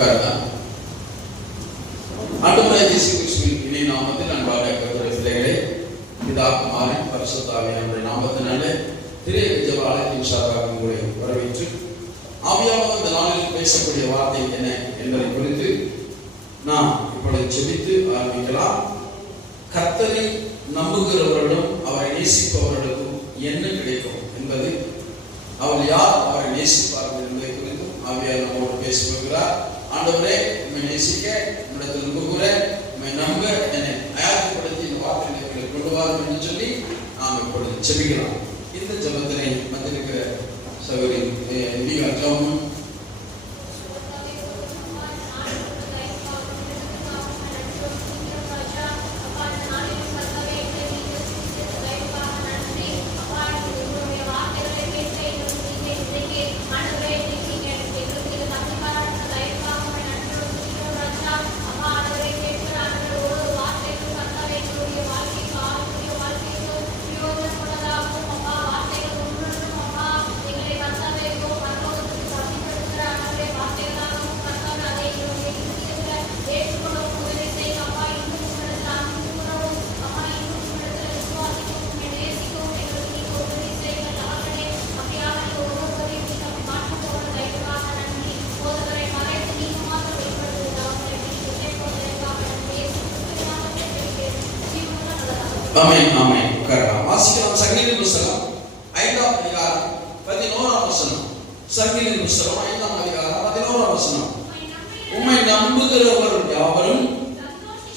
உட்கார்ந்தான். ஆண்டவராகிய இயேசு கிறிஸ்துவின் இனிய நாமத்தில் அன்பான கர்த்தருடைய பிள்ளைகளே, பிதா குமாரன் பரிசுத்த ஆவியானவருடைய நாமத்தினாலே திரு ஜெப ஆலயத்தின் சார்பாக உங்களை வரவேற்று ஆவியானவர் இந்த நாளில் பேசக்கூடிய வார்த்தை என்ன என்பதை குறித்து நாம் இப்பொழுது செபித்து ஆரம்பிக்கலாம். கர்த்தரை நம்புகிறவர்களும் அவரை நேசிப்பவர்களுக்கும் என்ன கிடைக்கும் என்பது, அவர் யார், அவரை நேசிப்பார்கள் என்பதை குறித்தும் ஆவியார் நம்மோடு பேசுகிறார். ஆண்டவரே, உண்மை நேசிக்க உன்னிடத்தில் நம்புகிறேன், உண்மை நம்ப என்னை அயாத்தப்படுத்தி இந்த வார்த்தைகளை கொண்டு வாரும் என்று சொல்லி நாம் இப்பொழுது செபிக்கலாம். இந்த ஜபத்தினை வந்திருக்கிற சகோதரி ஜபம். ஆமென் ஆமென். உட்காரலாம். வாசிக்கலாம். சங்கீதத்தின் புத்தகம் 5ஆம் அதிகாரம் 11ஆம் வசனம். சங்கீதத்தின் புத்தகம் 5ஆம் அதிகாரம் 11ஆம் வசனம். உம்மை நம்புகிறவர் யாவரும்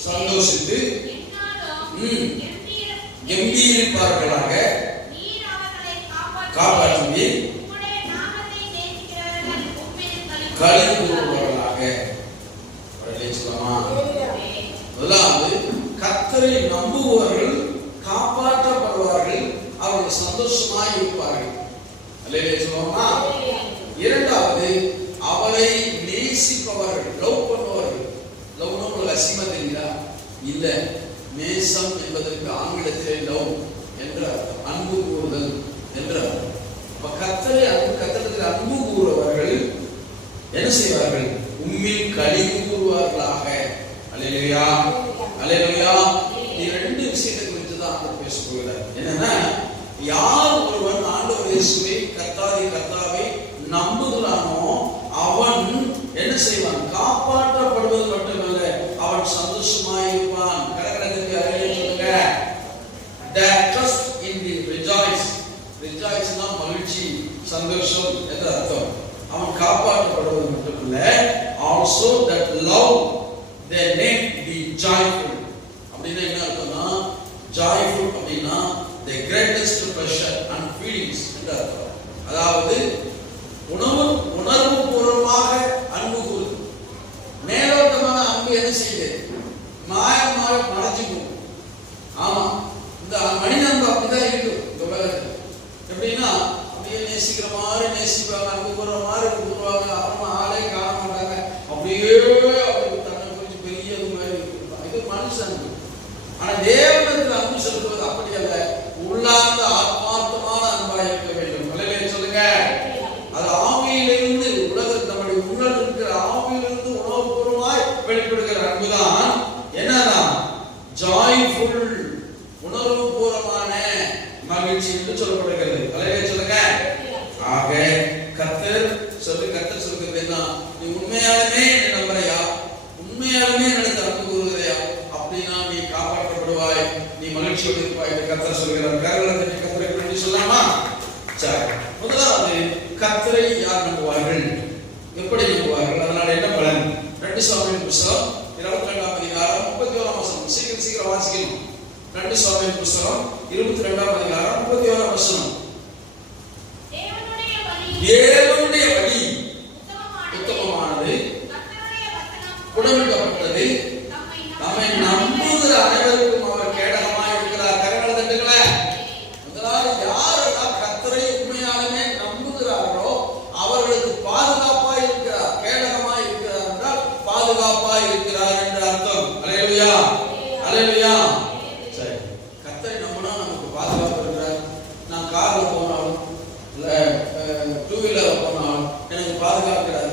சந்தோஷித்து கம்பீரிப்பார்களாக, காப்பாற்றுவே களி கூறுவார்களாக. முதலாவது, கர்த்தரை நம்புபவர்கள் காப்பாற்றப்படுவார்கள், அவர்கள் சந்தோஷமாய் இருப்பார்கள். அல்லேலூயா. இரண்டாவது, அவரை நேசிப்பவர்கள், லவ் பண்ணுவார்கள். லவ்னா உங்களுக்கு அசிமா தெரியுதா? இல்ல, நேசம் என்பதற்கு ஆங்கிலத்திலே லவ் என்ற அர்த்தம், அன்பு கூறுதல் என்ற அர்த்தம். கர்த்தரிடத்தில் அன்பு கூறுவர்கள் என்ன செய்வார்கள்? உம்மில் களி கூறுவார்களாக. அல்லேலூயா அல்லேலூயா. இரண்டு விஷயத்தை குறித்து தான் ஆண்டவர் பேச போகிறார். என்னன்னா, யார் ஒருவன் ஆண்டவர் இயேசுவை கர்த்தாவை நம்புகிறானோ அவன் என்ன செய்வான்? காப்பாற்றப்படுவது மட்டுமல்ல, அவன் சந்தோஷமாய் இருப்பான். கரகரத்துக்கு அறிய சொல்லுங்க. That trust in the rejoice. Rejoice னா மகிழ்ச்சி, சந்தோஷம் என்ற அர்த்தம். அவன் காப்பாற்றப்படுவது மட்டுமல்ல, also that love their name be joyful. அப்படின்னா என்ன அர்த்தம்னா, joyful அப்படின்னா the greatest pleasure and feelings என்ற அர்த்தம். அதாவது உணர்வு பூர்வமாக அன்பு கூறுது. மேலோட்டமான அன்பு என்ன செய்யுது? மாயமாக மறைஞ்சு போகும். ஆமா, இந்த மனித அன்பு அப்படிதான் இருக்கு இந்த உலகத்தில். எப்படின்னா, அப்படியே நேசிக்கிற மாதிரி நேசிப்பாங்க, அன்பு கூறுற மாதிரி கூறுவாங்க, அப்புறமா ஆளே காண மாட்டாங்க, அப்படியே தன்னை குறித்து பெரிய மாதிரி இருப்பாங்க. இது மனுஷ அன்பு. ஆனா தேவனிடத்தில் அன்பு செலுத்துவது அப்படி அல்ல, உள்ளார்ந்த ஆத்மார்த்தமான அன்பாக இருக்க வேண்டும். அல்லேலூயா சொல்லுங்க. அது ஆவியிலிருந்து, உலகத்தில் நம்முடைய உள்ளம் இருக்கிற ஆவியிலிருந்து உணர்வுபூர்வமாய் வெளிப்படுகிற அன்புதான் என்னதான்? ஜாய்ஃபுல், உணர்வுபூர்வமான மகிழ்ச்சி என்று சொல்லப்படுகிறது. அல்லேலூயா சொல்லுங்க. ஆக கர்த்தர் சொல்லுகிறது என்ன? நீ உண்மையாலுமே என்னை நம்புறையா, உண்மையாலுமே என்னிடத்தில் அன்பு கூறுகிறையா, அப்படின்னா நீ காப்பாற்றப்படுவாய், நீ மகிழ்ச்சியோடு இருப்பாய் என்று கர்த்தர் சொல்கிறார். கர்த்தரை நன்றி சொல்லலாமா? சரி, முதலாவது, கர்த்தரை யார் நம்புவார்கள்? எப்படி நம்புவார்கள்? அதனால என்ன பலன்? 2 சாமுவேல் புத்தகம் 22ஆம் அதிகாரம் 31ஆம் வசனம். சீக்கிரம் வாசிக்கணும். 2 சாமுவேல் புத்தகம் 22ஆம் அதிகாரம் 31ஆம் வசனம். தேவனுடைய வழி உத்தமமானது, புடமிடப்பட்டது, நம்மை நம்புகிற அனைவருக்கும் அவர் கேடகமாய் இருக்கிறார். கரங்களை தட்டுங்களே. முதலாவது, யாரெல்லாம் கர்த்தரை உண்மையாலுமே நம்புகிறார்களோ அவர்களுக்கு பாதுகாப்பாய் இருக்கிறார். கேடகமாய் இருக்கிறார் என்றால் பாதுகாப்பாய் இருக்கிறார் என்ற அர்த்தம். அல்லேலூயா அல்லேலூயா. சரி, கர்த்தரை நம்பினா நமக்கு பாதுகாப்பு இருக்கிறார். நான் கார்ல போனாலும், இல்ல 2 வீலர் போனாலும் எனக்கு பாதுகாக்கிறார்.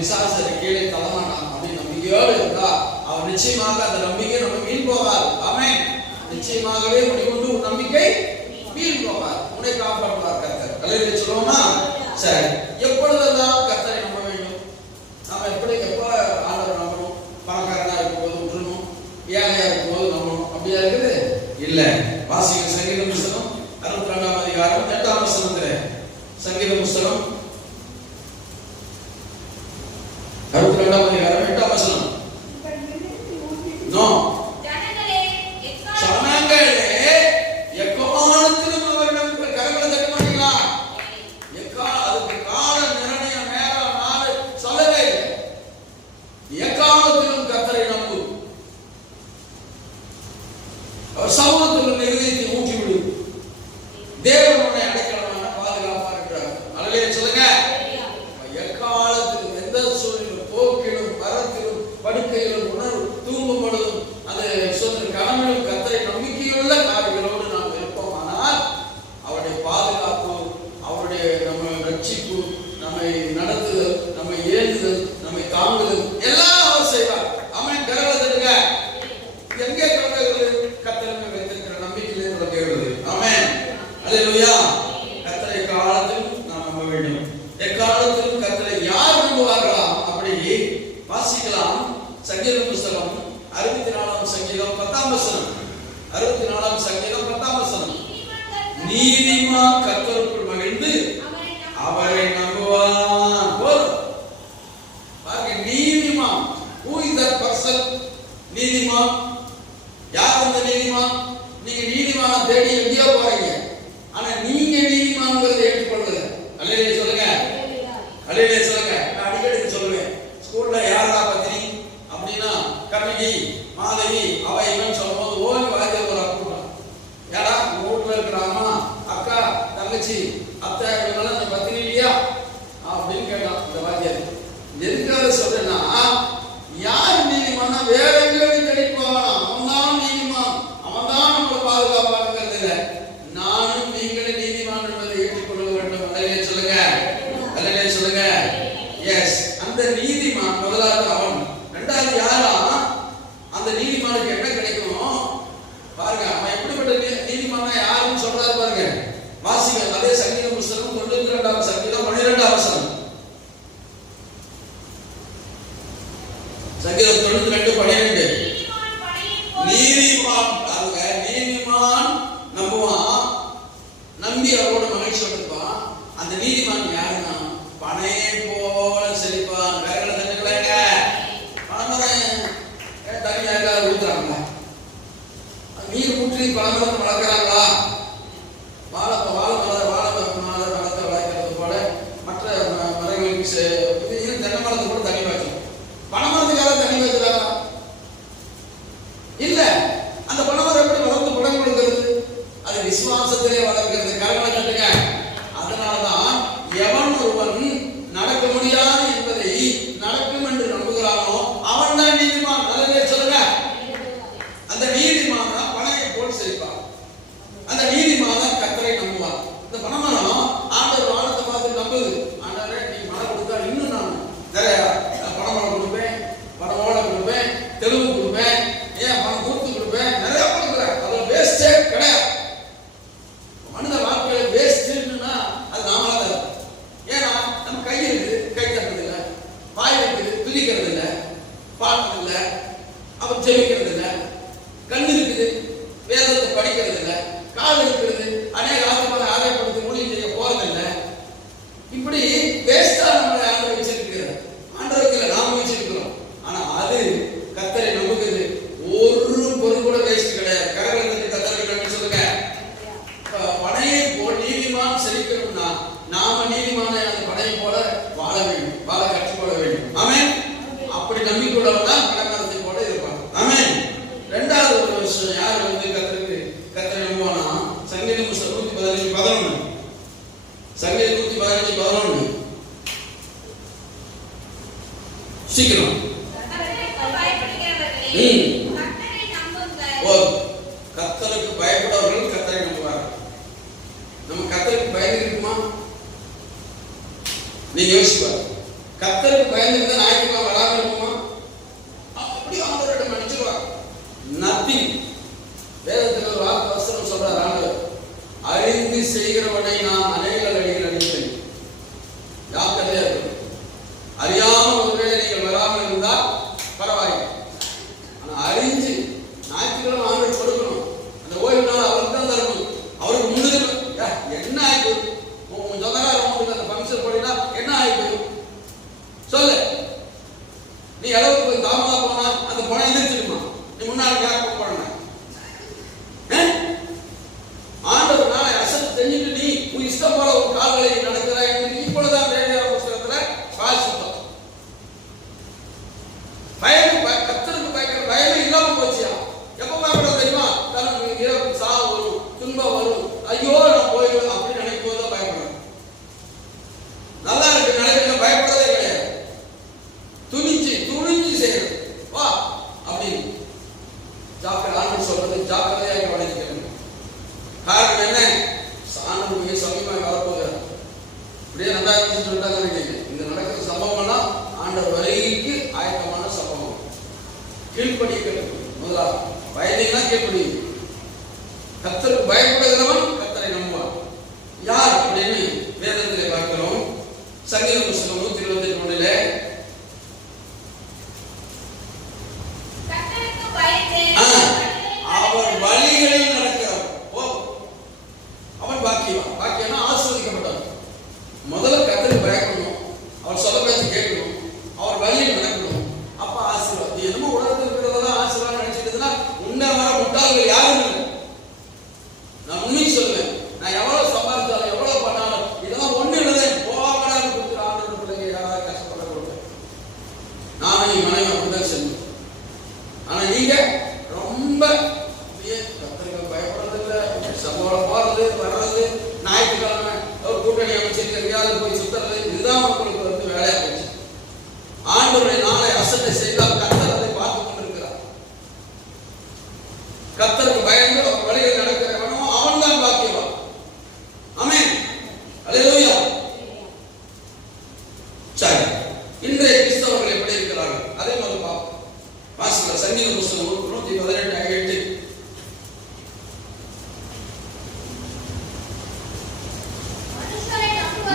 பிசாசு கீழே தள்ளமாட்டான் அப்படின்னு நம்பிக்கையோடு இருந்தா அவர் நிச்சயமாக அந்த நம்பிக்கை நம்ம வீண் போகாது. ஆமென். நிச்சயமாகவே முடிவுண்டு ஒரு நம்பிக்கை வீண் போகாது. உன்னை காப்பாற்றுவார் கர்த்தர். அல்லேலூயா சொல்லுவோமா? சரி, எப்பொழுதெல்லாம் கர்த்தரை நம்ப வேண்டும்? நாம எப்ப ஆண்டவர் நம்பணும்? பணக்காரனா இருக்கும்போது விட்டுறணும், ஏழையா இருக்கும்போது நம்பணும், அப்படியா இருக்குது? இல்ல. வாசிக்க சங்கீத புஸ்தகம் 62ஆம் அதிகாரம் 8ஆம் வசனத்துல, சங்கீத புஸ்தகம் 62ஆம் அதிகாரம் 8ஆம் வசனம். நோ, ஜனங்களே எக்காலத்திலும் அவரிடம் கரங்களை தட்ட மாட்டீங்களா? அதுக்கு கால நிர்ணயம் நேரம் நாள் சொல்லவே இல்லை. எக்காலத்திலும் கர்த்தரை நம்பு. அவர் சமூகத்தில் நிர்ணயத்தை ஊற்றிவிடு. தேவன் உன்னை அடைக்கலமான பாதுகாப்பாக இருக்கிறார். அல்லேலூயா சொல்லுங்க. எக்காலத்திலும் எந்த சூழ்நிலையிலும், போக்கிலும், மரத்திலும், படுக்கையிலும், உணர்வு தூங்கும் பொழுதும், அந்த சொன்ன கனவிலும் கர்த்தரை நம்பிக்கையுள்ள காரியங்களோடு நாம் இருப்போமானால் அவருடைய பாதுகாப்பு, அவருடைய நம்ம ரட்சிப்பு, நம்மை நடத்துதல், நம்மை ஏந்துதல், நம்மை தாங்குதல் எல்லாம் அவர் செய்வார். ஆமென். கரங்களை தட்டுங்க. எங்கே தொடங்குகிறது? கர்த்தரை வைத்திருக்கிற நம்பிக்கையிலே தொடங்குகிறது. ஆமென். அல்லேலூயா. கர்த்தரை காலத்திலும் நாம் நம்ப வேண்டும். எக்காலத்திலும் கர்த்தரை யார் நம்புவார்களா? அப்படி வாசிக்கலாம். சங்கீத புஸ்தகம் 64ஆம் சங்கீதம் 10ஆம் வசனம். 64ஆம் சங்கீதம் 10ஆம் வசனம். நீதிமான் கர்த்தருக்குள் மகிழ்ந்து அவரை நம்புவான். பாருங்க, நீதிமான். who is that person? நீதிமான். யார் அந்த நீதிமான்? நீங்க நீதிமான தேடி எங்கேயோ போறீங்க, ஆனா நீங்க நீதிமான்கிறதை ஏற்றுக்கொள்ளுங்க. அல்லேலூயா சொல்லுங்க. அல்லேலூயா சொல்லுங்க. நான் அடிக்கடி சொல்லுவேன், ஸ்கூல்ல யாரா பத்தினி அப்படின்னா கண்ணகி, மாதவி, அவ இவன் சொல்லும்போது ஓடி வாத்தியார் ஒரு கூட்டம், யாரா வீட்டுல இருக்கிறாமா, அக்கா, தங்கச்சி, அத்தை, இவங்கெல்லாம் இந்த பத்தினி இல்லையா அப்படின்னு கேட்டான் இந்த வாத்தியார். எதுக்காக சொல்றேன்னா, யார் நீதிமானா வேற எங்கேயும் தேடிட்டு போவானா? அவன் தான் நீதிமான், அவன் தான் நம்மளை பாதுகாப்பாங்கிறது இல்லை. நானும் நீங்களே நீதிமான் என்பதை ஏற்றுக்கொள்ள வேண்டும். அல்லேலூயா சொல்லுங்க. அல்லேலூயா சொல்லுங்க. எஸ், அந்த நீதிமான் முதலாவது அவன். இரண்டாவது யாரா? அந்த நீதிமானுக்கு என்ன கிடைக்கும் பாருங்க. அவன் எப்படிப்பட்ட நீதிமானா யாருன்னு சொல்றாரு பாருங்க. வாசிங்க அதே சங்கீத புஸ்தகம் 92ஆம் சங்கீதம் 12ஆம் வசனம். சங்கீதம் 92:12. நீதிமான் பாருங்க, நீதிமான் நம்புவான், நம்பி அவரோட மகிழ்ச்சியோடு இருப்பான். அந்த நீதிமான் யாருன்னா பனை போல செழிப்பான். வேற தண்ணிக்கலாங்க பணமரம் தனியாக ஊத்துறாங்களா? நீர் ஊற்றி பணமரம் வளர்க்குறாங்களா? வாழை மரத்தை வளர்க்கிறது போல மற்ற மரங்களுக்கு தென்னை மரத்தை கூட தண்ணி வைக்கணும். பணமரத்துக்காக தண்ணி வைக்கிறாரா? இல்ல. அந்த பணமரம் எப்படி வளர்ந்து படம் கொடுக்கிறது? அது விசுவாசத்திலே வளர்க்கிறது. கரங்களை தட்டுங்க. அதனால்தான் எவன் ஒருவன் நடக்க முடியாது என்பதை நடக்கும் என்று நம்புகிறானோ அவன் தான் நீதிமான். நல்லதே சொல்லுங்க. அந்த நீதிமான் தான் பனையை போல் செழிப்பான். அந்த நீதிமான் தான் கர்த்தரை நம்புவான். இந்த பணமரம் ஆண்டவர் வானத்தை பார்த்து நம்புது. ஆண்டவரே, நீ மரம் கொடுத்தா இன்னும் நான் நிறைய பணமரம் கொடுப்பேன், பணமோட கொடுப்பேன், தெலுங்கு கொடுப்பேன், ஏன் பணம் கொடுத்து கொடுப்பேன், நிறைய கொடுக்குறேன். அது வேஸ்டே கிடையாது. மனித வாழ்க்கையில வேஸ்ட்னா அது நாமளா தான் இருக்கும். ஏன்னா நம்ம கை இருக்குது, கை தட்டுறது இல்லை, வாய் இருக்குது, துதிக்கிறது இல்லை, பார்க்கறது இல்லை, அப்புறம் ஜெபிக்கிறது இல்லை, கண் இருக்குது, வேதத்தை படிக்கிறது இல்லை, கால் இருக்கிறது, அநேக ஆத்மாவை ஆதாயப்படுத்தி ஊழியம் செய்ய போறதில்லை. இப்படி வேஸ்டா நம்மளை ஆண்டவர் வச்சிருக்கிறார். ஆண்டவருக்கு நாம வச்சிருக்கிறோம். ஆனா அது கர்த்தரை நம்புகிறது. ஒரு பொருள் கூட வேஸ்ட் கிடையாது. கரங்களை தட்டி கர்த்தரை சொல்லுங்க. பனையை போல் நீதிமான் செழிக்கணும்னா நாம நீதிமான அந்த பனையை போல வாழ வேண்டும், வாழ கற்றுக்கொள்ள வேண்டும். ஆமென். அப்படி நம்பிக்கையுள்ளவன் தான் பணமரத்தை போல இருப்பான். ஆமென். இரண்டாவது ஒரு விஷயம், யார் கர்த்தரை நம்புவானா? சங்கீத புஸ்தகம் 115:11. சங்கீதம் 115:11. சீக்கிரம். கர்த்தருக்கு பயப்படுறவர்கள் கர்த்தரை நம்புவார்கள். நம்ம கர்த்தருக்கு பயந்து இருக்குமா? நீங்க யோசிப்பாரு. கர்த்தருக்கு பயந்து அறியாமல் ஒருவேளை நீங்கள் வராமல் இருந்தால் பரவாயில்லை. ஆனா அறிஞ்சு ஞாயிற்றுக்கிழமை ஆண்டு கொடுக்கணும். அந்த ஓய்வு நாள் அவருக்கு தான் தரணும். அவருக்கு முன்னுரிமை. என்ன ஆயிடுது உங்க சொந்தக்கார அந்த ஃபங்க்ஷன் போனீங்கன்னா என்ன ஆயிடுது சொல்லு. நீ அளவுக்கு போய் தாமதா போனா அந்த பணம் எந்திரிச்சிருமா? நீ முன்னாடி யாருக்கு போன ஆண்டவர் நாளை அசத்து தெரிஞ்சுட்டு நீ உன் இஷ்டம் போல ஒரு கால்களை நடக்கிற இப்பொழுதுதான் வேண்டிய புத்தகத்துல வாசித்தோம். பயம் கர்த்தருக்கு பயக்கிற பயமே இல்லாம போச்சியா? எப்ப பயப்பட தெரியுமா? தனக்கு இரவு சாவு வரும், துன்பம் வரும், ஐயோ நான் போயிடுவேன் அப்படின்னு நினைக்கும் போது தான் பயப்படுறேன். நல்லா இருக்கு நினைக்கிற பயப்படவே கிடையாது. துணிஞ்சு செய்யறது வா அப்படின்னு ஜாக்கிரதை சொல்றது ஜாக்கிரதையாக வளைஞ்சிக்கணும். காரணம் என்ன? சாணம் மிக சமீபமாக வரப்போகிறார். இப்படியே 2000 சொல்லிட்டாங்க. இந்த நடக்கிற சம்பவம்லாம் ஆண்டவர் வரைக்கு ஆயத்தமான சம்பவம். கீழ்ப்படிக்கிறது முதலாவது. பயந்தீங்கன்னா கீழ்ப்படிங்க. கர்த்தருக்கு பயப்படுகிறவன் கர்த்தரை நம்புவான். யார் அப்படின்னு வேதத்திலே பார்க்கிறோம். சங்கீத புத்தகம் 121 அவர் வழிகளில் நடக்கிறார். அவன் பாக்கியவான். பாக்கியம்னா ஆசீர்வதிக்கப்பட்டவன். முதல்ல கர்த்தருக்கு பயப்படணும், அவர் சொல்ல பேச்சு கேட்கணும், அவர் வழியில் நடக்கணும். அப்ப ஆசீர்வாதம். நீ என்னமோ உலகத்தில் இருக்கிறதெல்லாம் ஆசீர்வாதம் நினைச்சிட்டுனா உன்னை வர முட்டாள்கள் யாரும் இல்லை. நான் உண்மையை சொல்லுவேன். நான் எவ்வளவு சம்பாதிச்சாலும் எவ்வளவு பண்ணாலும் இதெல்லாம் ஒண்ணு இல்லதே போகாமடான்னு கொடுத்து ஆண்டவர் பிள்ளைங்க யாராவது கஷ்டப்பட கொடுப்பேன். நானும் என் மனைவி அப்படிதான் செஞ்சோம். ஆனா நீங்க ரொம்ப கர்த்தருக்கு பயப்படுறதில்லை. சம்பளம் போறது வர்றது, ஞாயிற்றுக்கிழமை ஒரு கூட்டணி அமைச்சிருக்க எங்கேயாவது போய் சுத்துறது, இதுதான் மக்களுக்கு வந்து வேலையா போச்சு. ஆண்டவருடைய நாளை அசட்டை செய்தால் கர்த்தர் அதை பார்த்து கொண்டிருக்கிறார். கர்த்தருக்கு பயந்து அவர் வழியில் நடக்கிறவனோ அவன் தான் பாக்கியவான். ஆமென். அல்லேலூயா. சரி, இன்றைய கிறிஸ்தவர்கள் எப்படி இருக்கிறார்கள் அதே மாதிரி பார்ப்போம். வாசிக்கிற சங்கீத புத்தகம் 118:8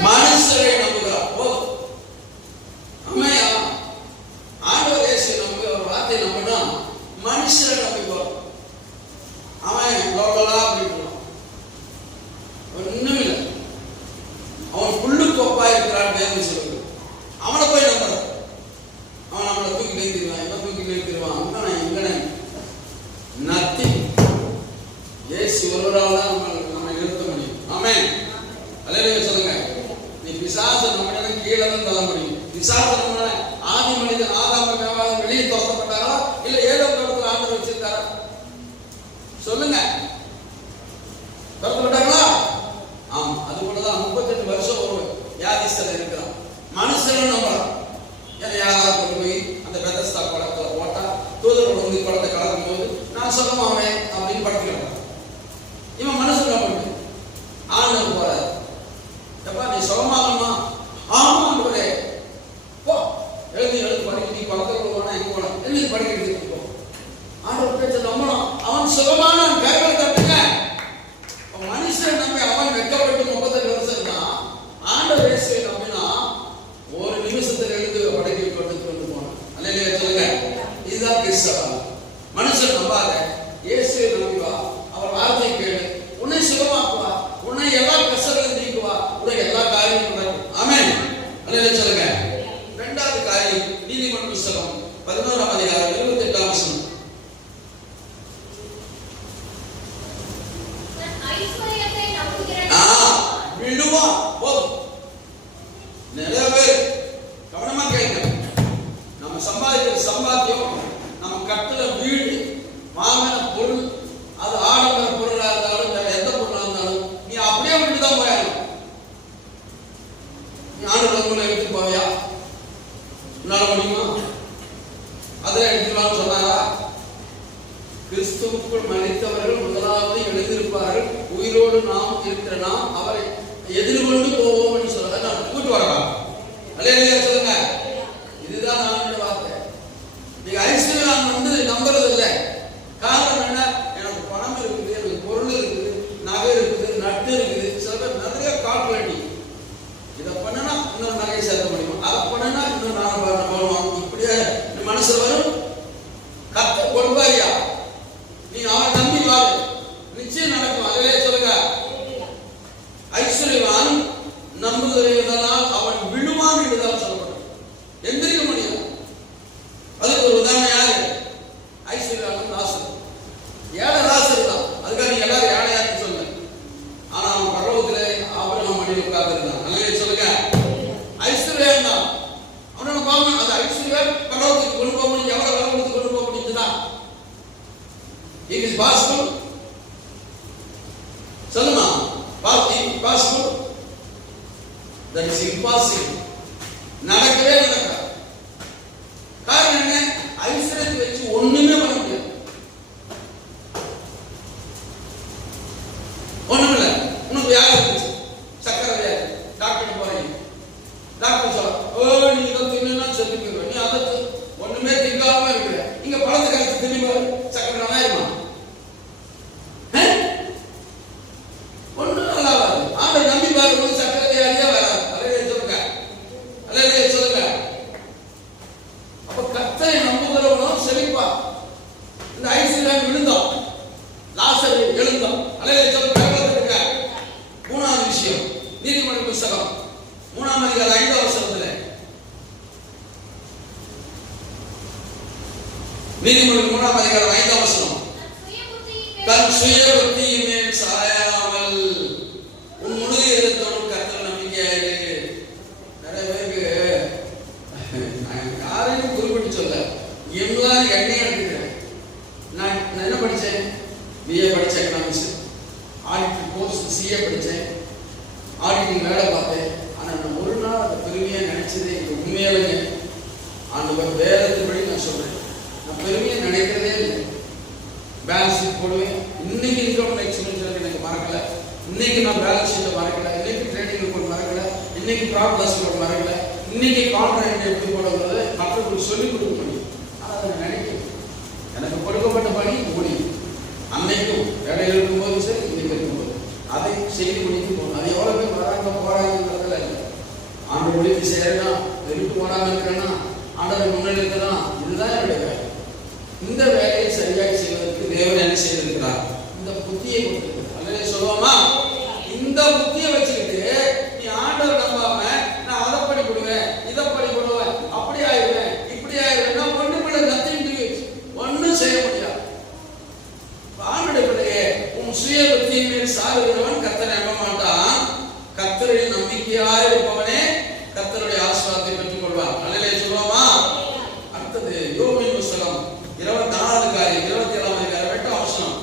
மனுஷரை நம்புகிறார். அம்மையா ஆண்டவர் இயேசு நம்பி ஒரு வார்த்தை நம்பினா மனுஷரை நம்பிக்குவார். அவன் லோகலா அப்படி போனான். ஒண்ணும் இல்லை. அவன் புல்லு கொப்பா இருக்கிறான் தேவன் சொல்லுங்க. அவனை போய் நம்புற. அவன் நம்மளை தூக்கி நிறுத்திடுவான், இவன் தூக்கி நிறுத்திடுவான். இங்கன நத்திங். இயேசு ஒருவரால் தான் நம்ம நிறுத்த முடியும். ஆமென். அல்லேலூயா சொல்லுங்க. நீ பிசாசு நம்மள கீழே தான் தள்ள முடியும். பிசாசு நம்மள ஆதி மனிதன் ஆதாம் ஏவாள் வெளியே துரத்தப்பட்டாரா இல்ல ஏதோ தோட்டத்தில் ஆண்டவர் வச்சிருக்காரா சொல்லுங்க? துரத்தப்பட்டாங்களா? ஆமா. அது போலதான் 38 வருஷம் ஒரு வியாதிஸ்தர் இருக்கிறான். மனுஷனும் நம்புறான். ஏன்னா யாராவது கொண்டு போய் அந்த பெதஸ்தா குளத்துல போட்டா தூதர்கள் வந்து குளத்தை கலக்கும் போது நான் சொல்லமாவே அப்படின்னு படிக்கிறான். இவன் மனுஷன் நம்பு ஆண்டவர் போறாரு. எப்பா நீ சுகமாகணுமா? ஆமாண்டவரே போ எழுதி படிக்க. நீ குளத்துக்கு போனா எங்க போனா எழுதி படிக்கிறதுக்கு போ. ஆண்டவர் பேச்ச நம்பணும். அவன் சுகமான கைகளை தட்டுங்க. மனுஷன் நம்பி அவன் வெட்கப்பட்டு 38 வருஷம் தான். ஆண்டவர் இயேசுவை நம்பினா ஒரு நிமிஷத்துல எழுந்து படைக்க கொண்டு போனான். அல்லேலூயா சொல்லுங்க. இதுதான் கிறிஸ்தவம். மனுஷன் நம்பாத, இயேசுவை நம்பி வா. அவர் வார்த்தை கேளு. உன்னை சுகமாக்குவா, உன்னை எல்லா கஷ்டங்களும் நீக்குவா, உனக்கு எல்லா காரியமும் நடக்கும். ஆமென். அல்லேலூயா சொல்லுங்க. இரண்டாவது காரியம் நீதிமொழி புத்தகம் 11ஆம் அதிகாரம் 28ஆம் வசனம். விழுவா போதும். நிறைய பேர் கவனமா கேட்க. நம்ம சம்பாதிக்கிற சம்பாத்தியம், நம்ம கட்டுற வீடு, வாங்கின பொருள், அது ஆடம்பர பொருளா இருந்தாலும் வேற எந்த பொருளா இருந்தாலும் நீ அப்படியே விட்டுதான் போயாலும். நீ ஆண்டு எடுத்து போவியா? உன்னால முடியுமா? அதை எடுத்துக்கலாம்னு சொன்னாரா? கிறிஸ்துவுக்குள் மரித்தவர்கள் முதலாவது எழுந்திருப்பார்கள். உயிரோடு நாம் இருக்கிற நாம் அவரை எதிர்கொண்டு போவோம் என்று சொல்ல கூட்டு வரலாம். அல்லேலூயா சொல்லுங்க. இதுதான் நான் வார்த்தை. நீங்க ஐஸ்வர்யம் வந்து நம்புறது இல்லை. காரணம் என்ன? எனக்கு பணம் இருக்குது, எனக்கு பொருள் இருக்குது, நகை இருக்குது, நட்டு இருக்குது. சில பேர் நிறைய கால்குலேட்டிங். இதை பண்ணனா இன்னொரு நகையை சேர்க்க முடியும், அதை பண்ணனா இன்னொரு நீதிமொழிகள் 3ஆம் அதிகாரம் 5ஆம் வசனம், தன் சுய புத்தியின் மேல் சாயாமல் உன் முழு இதயத்தோடு கர்த்தர் நம்பிக்கையாயிரு. நிறைய பேருக்கு யாரையும் குறிப்பிட்டு சொல்ல, எல்லாரும் எண்ணெய் எடுத்துக்கிறேன். நான் என்ன படித்தேன்? பிஏ படித்தேன், எக்கனாமிக்ஸ், ஆடிட்டிங் கோர்ஸ் சிஏ படித்தேன், ஆடிட்டிங் வேலை பார்த்தேன். ஆனால் நான் ஒரு நாள் அதை பெருமையாக நினைச்சதே எனக்கு உண்மையாலுங்க. ஆண்டவர் வேதத்தின்படி நான் சொல்றேன், நான் பெருமையாக நினைக்கிறதே இல்லை. பேலன்ஸ் ஷீட் போடுவேன். இன்னைக்கு இன்கம் எக்ஸ்பென்ஸ் எனக்கு மறக்கல, இன்னைக்கு நான் பேலன்ஸ் ஷீட்டை மறக்கல, இன்னைக்கு ட்ரேடிங் ரிப்போர்ட் மறக்கல, இன்னைக்கு ப்ராஃபிட் லாஸ் ரிப்போர்ட் மறக்கல, இன்னைக்கு கான்ட்ராக்ட் எப்படி போடுறது மற்றவங்களுக்கு சொல்லிக் கொடுக்க முடியும். ஆனால் அதை நினைக்கிறேன், எனக்கு கொடுக்கப்பட்ட பணி முடியும். அன்னைக்கும் வேலையில் இருக்கும்போது சரி, இன்னைக்கு இருக்கும்போது அதை செய்து முடித்து போகணும். அது எவ்வளோ பேர் வராங்க போறாங்கிறதுல இல்லை. ஆண்டு ஒழிப்பு செய்யறேன்னா, விட்டு போடாமல் இருக்கிறேன்னா, ஆண்டரை முன்னாடி இருக்கிறான், இதுதான் என்னுடைய வேலை. இந்த வேலையை சரியாக செய்வதற்கு தேவன் என்ன செய்திருக்கிறார்? இந்த புத்தியை கொடுத்திருக்கிறார். அல்லது சொல்லுவோமா, இந்த புத்தியை வச்சுக்கிட்டு நீ ஆண்டவர் நம்பாம நான் அதை படி கொடுவேன், இதை படி கொடுவேன், அப்படி ஆயிடுவேன், இப்படி ஆயிடுவேன், ஒண்ணுக்குள்ள நத்திங் ஒன்னும் செய்ய முடியாது. ஆண்டுடைய பிள்ளையே, உன் சுய புத்தியின் மேல் சாருகிறவன் கர்த்தரை நம்ப மாட்டான். கர்த்தரில் நம்பிக்கையாய் இருப்பவனே கர்த்தருடைய ஆசீர்வாதத்தை பெற்றுக் கொள்வான். அல்லேலூயா சொல்லுவோமா. அடுத்தது யோபின் புத்தகம் 24வது காரியம் 27ஆம் அதிகாரம் 8ஆம் வசனம்.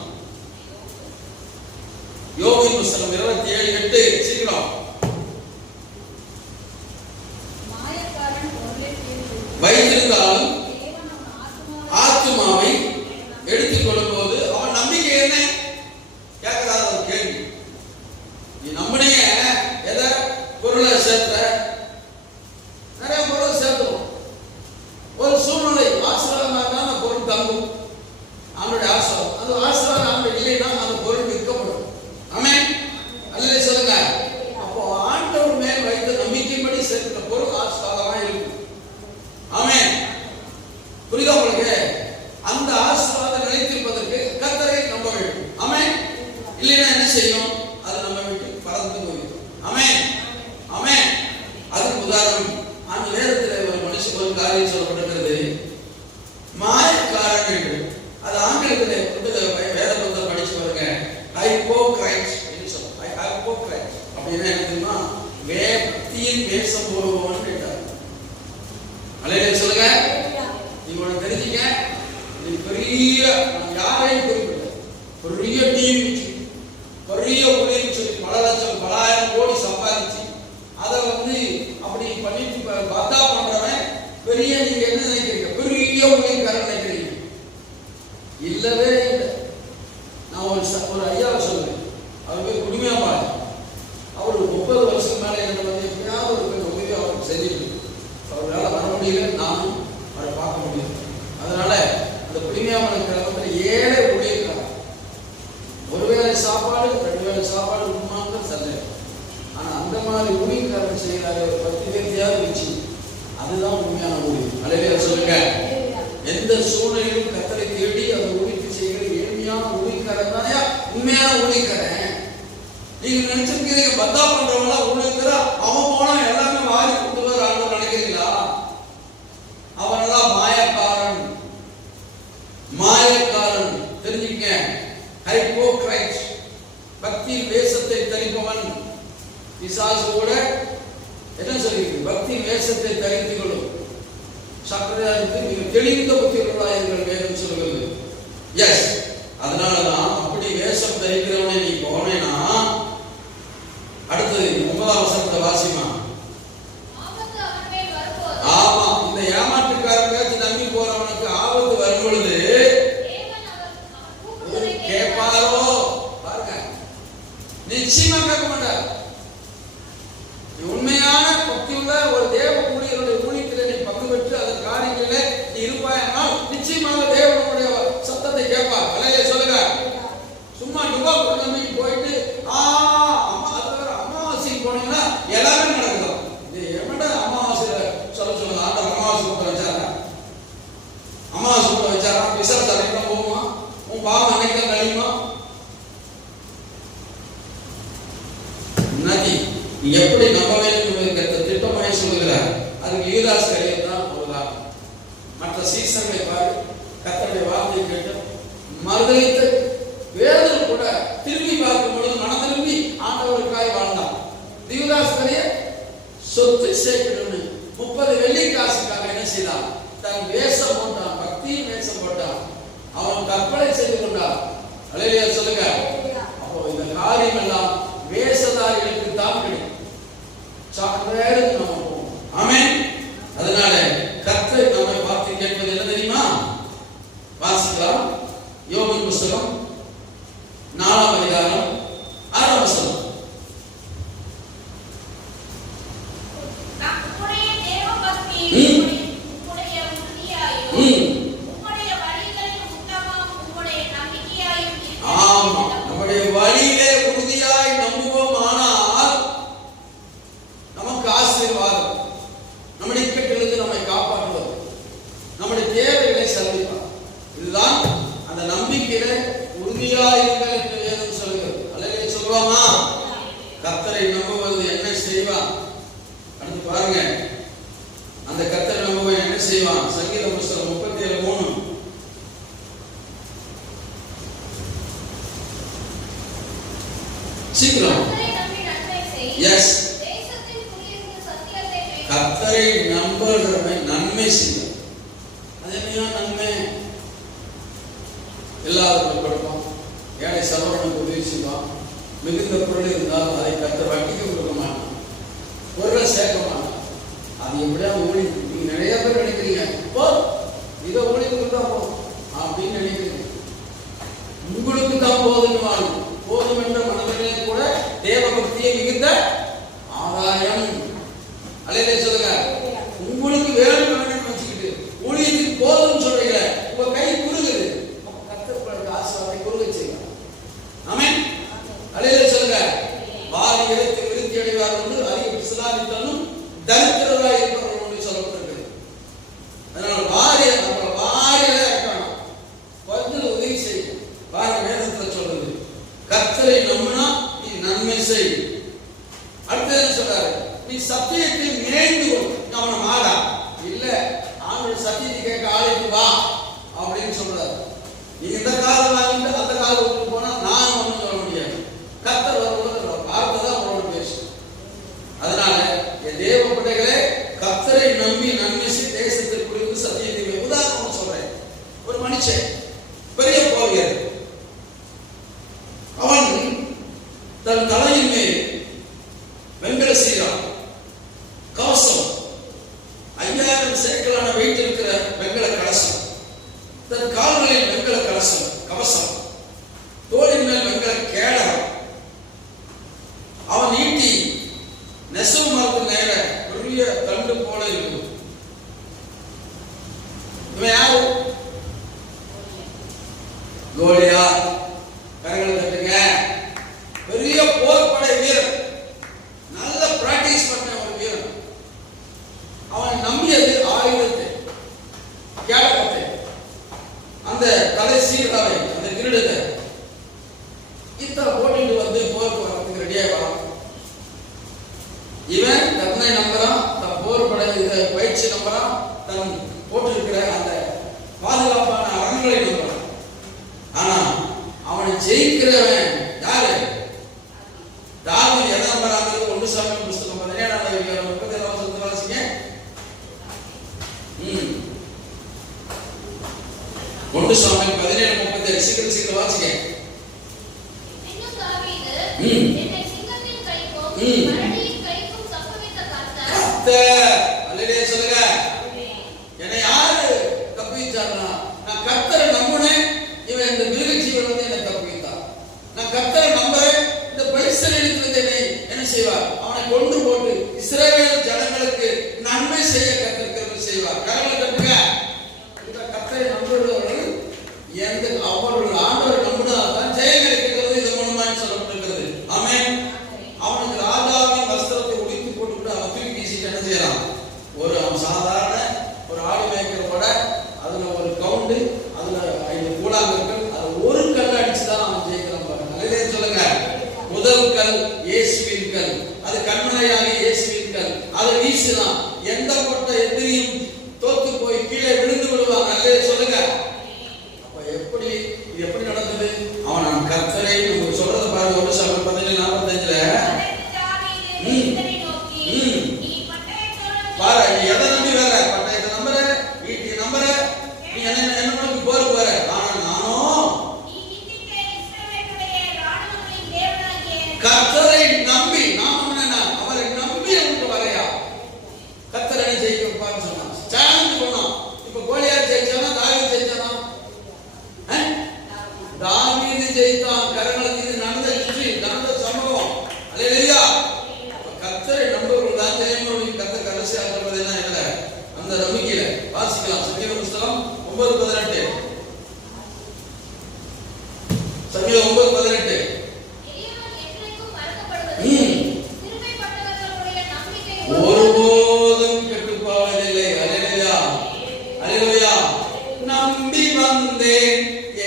யோபின் புத்தகம் 27:8. சீக்கிரம். வைத்திருந்தாலும் ஆத்துமாவை எடுத்துக் கொள்ளும் போது அவன் நம்பிக்கை என்ன கேட்கறாத ஒரு கேள்வி. நீ நம்முடைய எதை பொருளை சேர்த்த, நிறைய பொருளை சேர்த்துவோம். ஒரு சூழ்நிலை ஆசீர்வாதமாக இருந்தால் அந்த பொருள் தங்கும். அவனுடைய ஆசீர்வாதம், அந்த ஆசீர்வாதம் அவனுடைய இல்லைன்னா அந்த பொருள் விற்கப்படும். ஆமென். அல்லேலூயா சொல்லுங்க. அப்போ ஆண்டவர் மேல் வைத்த நம்பிக்கைப்படி சேர்க்கிற பொருள் ஆசீர்வாதமா இருக்கும். ஆமென். புரியுதா உங்களுக்கு? அந்த ஆசீர்வாதம் நிலைத்திருப்பதற்கு கர்த்தரை நம்ப வேண்டும். ஆமென். இல்லைன்னா என்ன செய்யும்? அது நம்ம விட்டு பறந்து போயிடும். ஆமென். ஆமென். அதுக்கு உதாரணம் அந்த நேரத்தில் ஒரு மனுஷன் ஒரு காரியம் சொல்லப்பட்டிருக்கிறது, மாயக்காரன் என்று. அது ஆங்கிலத்தில் வேத புத்தகம் படிச்சு பாருங்க. ஹைப்போக்ரைட் என்று சொல்லுவோம். ஹைப்போக்ரைட் அப்படின்னா என்ன தெரியுமா? பக்தியின் வேஷம் போடுபவன் என்றார். அல்லேலூயா சொல்லுங்க. நீங்க தெரிஞ்சுங்க, நீ பெரிய யாரையும் குறிப்பிட்ட பெரிய டிவி, பெரிய ஊழியர் சொல்லி பல லட்சம் பல ஆயிரம் கோடி சம்பாதிச்சு அதை அப்படி பண்ணிட்டு பத்தா பண்றவன் பெரிய, நீங்க என்ன நினைக்கிறீங்க? பெரிய ஊழியக்காரன் நினைக்கிறீங்க? இல்லவே இல்லை. நான் ஒரு ஐயாவை சொல்றேன், அவர் போய் குடிமையா பாரு. அவர் 30 வருஷம் மேலே என்ன எப்படியாவது ஒரு உதவி அவருக்கு செஞ்சுட்டு அவரால் வர முடியல, நானும் அவரை பார்க்க முடியும். அதனால அந்த குடிமையாமல் கிராமத்தில் 7 ஊழியக்காரர், ஒருவேளை சாப்பாடு 2 வேளை சாப்பாடு உண்மாங்க சந்தை. ஆனா அந்த மாதிரி ஊழியக்காரர் செய்யறாரு, 10 பேர்த்தையாவது வச்சு, அதுதான் உண்மையான ஊழியம். அல்லேலூயா சொல்லுங்க. எந்த சூழ்நிலையும் கர்த்தரை தேடி அதை ஊழியத்தை செய்கிற எளிமையான ஊழியக்காரன் தானே உண்மையான ஊழியக்காரன். நீங்க நினைச்சிருக்கீங்க பத்தா பண்றவங்களா ஊழியக்காரா, அவன் போனா எல்லாமே வாரி கொடுத்துவார் ஆண்டு நினைக்கிறீங்களா? அவனெல்லாம் மாயக்காரன். மாயக்காரன் தெரிஞ்சுக்க. ஹைப்போக்ரைட், பக்தியின் வேஷத்தை தரிப்பவன். பிசாசு கூட என்ன சொல்லிருக்கு? பக்தியின் வேஷத்தை தரித்துக் கொள்ளும். சக்கரையாருக்கு நீங்க தெளிந்த புத்தியுள்ளவர்களாக வேதம் சொல்லுகிறது. எஸ், அதனாலதான் அப்படி வேஷம் தரிக்கிறவனை நீ போனேன்னா, அடுத்தது 9ஆம் வசனத்தை வாசிமா. ஆமா, இந்த ஏமாற்றுக்காரங்க நம்பி போறவனுக்கு ஆபத்து வரும் பொழுது கேட்பாரோ? பாருங்க, நிச்சயமா கேட்க மாட்டார். உண்மையான பக்தியுள்ள ஒரு தேவ ஊழியருடைய ஊழியத்தில் நீ பங்கு பெற்று அதன் காரியங்களில் நீ இருப்பாயானால் நிச்சயமாக தேவனுடைய சத்தத்தை கேட்பார். அல்லேலூயா சொல்லுங்க. சும்மா டுபா நம்பிக்கை போயிட்டு அமாவாசைக்கு போனீங்கன்னா எல்லாமே நடக்குது. இது எவ்வளோ அமாவாசையில சொல்லுங்க. ஆண்டவர் அமாவாசை கூட்ட வச்சாரா? அமாவாசை கூட்ட வச்சாரா? விசாரிச்சு அன்னைக்கு போகுமா? உன் பாவம் அன்னைக்கு தான் கழியுமா? எப்படி நம்ப வேண்டும் என்பதற்கு திட்டமாய் சொல்லுகிறார். அதுக்கு யூதாஸ் கரியர் தான் ஒரு உதாரணம். மற்ற சீசர்களை பாரு, கர்த்தருடைய வார்த்தையை கேட்டு மறுதலித்து வேதனை கூட திரும்பி பார்க்கும் பொழுது மனம் திரும்பி ஆண்டவருக்காய் வாழ்ந்தான். யூதாஸ்கரிய சொத்து சேர்க்கணும்னு 30 வெள்ளி காசுக்காக என்ன செய்தான்? தன் வேஷம் போட்டான், பக்தியின் வேஷம் போட்டான். அவன் கற்பனை செய்து கொண்டான். அல்லேலூயா சொல்லுங்க. அப்போ இந்த காரியம் எல்லாம் வேஷதாரிகளுக்கு தான் கிடைக்கும். சாக்கடையாக நம்ம போவோம். ஆமென். அதனால கர்த்தர் நம்மை பார்த்து கேட்பது என்ன தெரியுமா? வாசிக்கலாம். யோபின் புத்தகம் 4ஆம் அதிகாரம் 6ஆம் வசனம். நம்முடைய வழியிலே உறுதியாய் நம்புவோம், ஆனால் நமக்கு ஆசீர்வாதம், நம்முடைய இக்கட்டிலிருந்து நம்மை காப்பாற்றுவது, நம்முடைய தேவைகளை சந்திப்பார். இதுதான் அந்த நம்பிக்கையில உறுதியாயிருங்கள் என்று வேதம் சொல்கிறது. அல்லேலூயா சொல்லுவாமா? கர்த்தரை நம்புவது என்ன செய்வான்? அடுத்து பாருங்க, அந்த கர்த்தரை நம்புவன் என்ன செய்வான்? சங்கீதம் புத்தகம் 37:3. சீக்கிரம். எஸ், கர்த்தரை நம்புகிறவன் நன்மை செய்வான். அது என்ன நன்மை? எல்லாருக்கும் கொடுப்பான், ஏழை சகோதரனுக்கு உதவி செய்வான், மிகுந்த பொருள் இருந்தால் அதை கர்த்தர் வட்டிக்கு கொடுக்க மாட்டான், பொருளை சேர்க்க மாட்டான். அது எப்படியாவது ஊழி. நீங்க நிறைய பேர் நினைக்கிறீங்க, போ இதை ஊழியத்துக்கு தான் போதும் அப்படின்னு நினைக்கிறீங்க. உங்களுக்கு தான் போதுன்னு வாழும். போதும் என்ற மனதிலே கூட தேவ பக்தியை மிகுந்த ஆதாயம். அல்லேலூயா சொல்லுங்க. உங்களுக்கு வேணும் வேணும்னு வச்சுக்கிட்டு ஊழியத்துக்கு போதும்னு சொல்றீங்க, உங்க கை குறுகுது. கர்த்தர் ஆசீர்வாதத்தை குறுக செய்யலாம். ஆமென். அல்லேலூயா சொல்லுங்க. வாரி எடுத்து விருத்தி அடைவார் என்று அதிக விசுவாசித்தாலும் தரித்திரராய் இருப்பவர்கள் என்று சொல்லப்பட்டிருக்கிறது. அதனால வாரி இருக்கணும், கொஞ்சம் உதவி செய்யும். வாரி வேதத்தில் சொல்றது கர்த்தரை நம்பினா நீ நன்மை செய். அடுத்து என்ன சொல்றாரு? நீ சத்தியத்தை நினைந்து அவனை மாறா இல்ல, ஆண்டவர் சத்தியத்தை கேட்க ஆளுக்கு வா அப்படின்னு சொல்றாரு. நீ இந்த காலம் வாங்கிட்டு அந்த காலத்துக்கு போனா நான் ஒன்றும் சொல்ல முடியாது. கர்த்தர் வரும்போது வார்த்தை தான் உங்களோட பேசும். அதனால என் தேவ பிள்ளைகளே, கர்த்தரை நம்பி நன்மை செய், தேசத்திற்கு குறித்து சத்தியத்தை. உதாரணம் சொல்றேன். ஒரு மனுஷன் பெரிய போவியர், அவன் தன் தலையின் மேல் வெண்கல சீரான் கவசம், 5000 சேக்கலான வெயிட் இருக்கிற வெண்கல கலசம், தன் கால்களில் வெண்கல கவசம், தோளின் மேல் வெண்கல கேடகம். அவன் ஈட்டி நெசவு மரத்து நேர பெரிய தண்டு போல இருக்கும். இவன் யாரு? கோலியாத். கரங்களை தட்டுங்க. பெரிய போர்படை வீரன், நல்ல பிராக்டிஸ் பண்ண ஒரு வீரன். அவன் நம்பியது ஆயுதத்தை, கேடகத்தை, அந்த தலை சீராவை, அந்த கிரீடத்தை. இத்தனை போட்டிட்டு வந்து போருக்கு வரதுக்கு ரெடியாக வரான். இவன் தன்னை நம்புறான், தன் போர் படை பயிற்சி நம்புறான், தன் போட்டிருக்கிற அந்த பாதுகாப்பான அரண்களை நம்புறான். ஆனா அவனை ஜெயிக்கிறவன் யாரு? தாவீது. எதை நம்புறாங்க? 1 சாமுவேல் புத்தகம் 17ஆம் அதிகாரம் 37ஆம் வசனத்தை வாசிங்க. 1 சாமுவேல் 17:37. சீக்கிரம் வாசிங்க. இன்னும் தாவீது என்னை சிங்கத்தின் கைக்கும் கரடியின் கைக்கும் தப்புவித்த கர்த்தர். அல்லேலூயா சொல்லுங்க. என்னை யாரு தப்புவிச்சார்னா, நான் கர்த்தரை நம்பினேன், இவன் இந்த மிருக ஜீவன் வந்து என்னை தப்புவித்தான். நான் கர்த்தரை நம்புறேன், இந்த பெலிஸ்தரிடத்திலிருந்து என்னை என்ன செய்வார்? அவனை கொண்டு போட்டு இஸ்ரவேல் ஜனங்களுக்கு நன்மை செய்ய கர்த்தர் கிருபை செய்வார். கரங்களை தட்டுங்க. இந்த கர்த்தரை நம்புகிறவர்கள் எந்த அவர்கள் ஆண்டவரை நம்பினால்தான் ஜெயம் கிடைக்கிறது. இது மூலமாக சொல்லப்பட்டிருக்கிறது. ஆமென். நீ என்ன நோக்கி போர் போற, ஆனா நானும் கர்த்தரை நம்பி, நாம் என்ன அவரை நம்பி அவனுக்கு வரையா கர்த்தரை ஜெயிக்க வைப்பான்னு சொன்னான். சேலஞ்ச் பண்ணான். இப்ப கோலியாத் ஜெயிச்சானா தாவீது ஜெயிச்சானா? தாவீது ஜெயித்தான். கரங்களத்தில் நடந்த ஹிஸ்டரி, நடந்த சம்பவம். அல்லேலூயா. கர்த்தரை நம்புவர்கள் தான் ஜெயமும் கர்த்தர் கடைசி ஆகிறதுனா இல்ல. அந்த நம்பிக்கையில வாசிக்கலாம். சங்கீத புத்தகம் 9:18. சங்கீதம் 9:18. ஒருபோதும் கெட்டு போவதில்லை. அல்லேலூயா, அல்லேலூயா. நம்பி வந்தேன்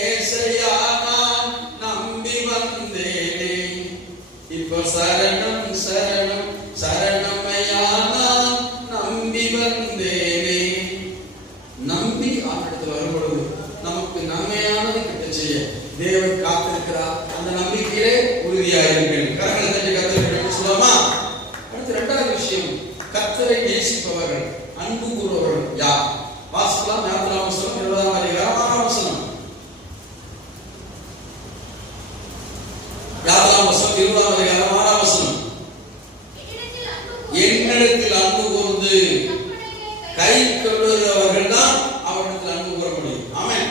ஏசையா, நான் நம்பி வந்தேனே, இப்போ சரணம் சரணம் சரணம் ஐயா, நான் நம்பி வந்தேனே. நம்பி ஆண்டத்தில் வரும்பொழுது நமக்கு நன்மையானது கிட்ட செய்ய தேவன் காத்திருக்கிறார். அந்த நம்பிக்கையிலே உறுதியாயிருப்பேன். கரங்களை தட்டி கர்த்தருக்கு சொல்லுமா. அடுத்து இரண்டாவது விஷயம், கர்த்தரை நேசிப்பவர்கள், அன்பு கூறுபவர்கள் யார்? வாசிக்கலாம். யாத்திராகமம் 20ஆம் அதிகாரம் 6ஆம் வசனம். யாத்திராகமம் 20ஆம் அதிகாரம் 6ஆம் வசனம். என்னிடத்தில் அன்பு கூர்ந்து கை கொள்ளுகிறவர்கள் தான் அவரிடத்தில் அன்பு கூற முடியும். ஆமென்.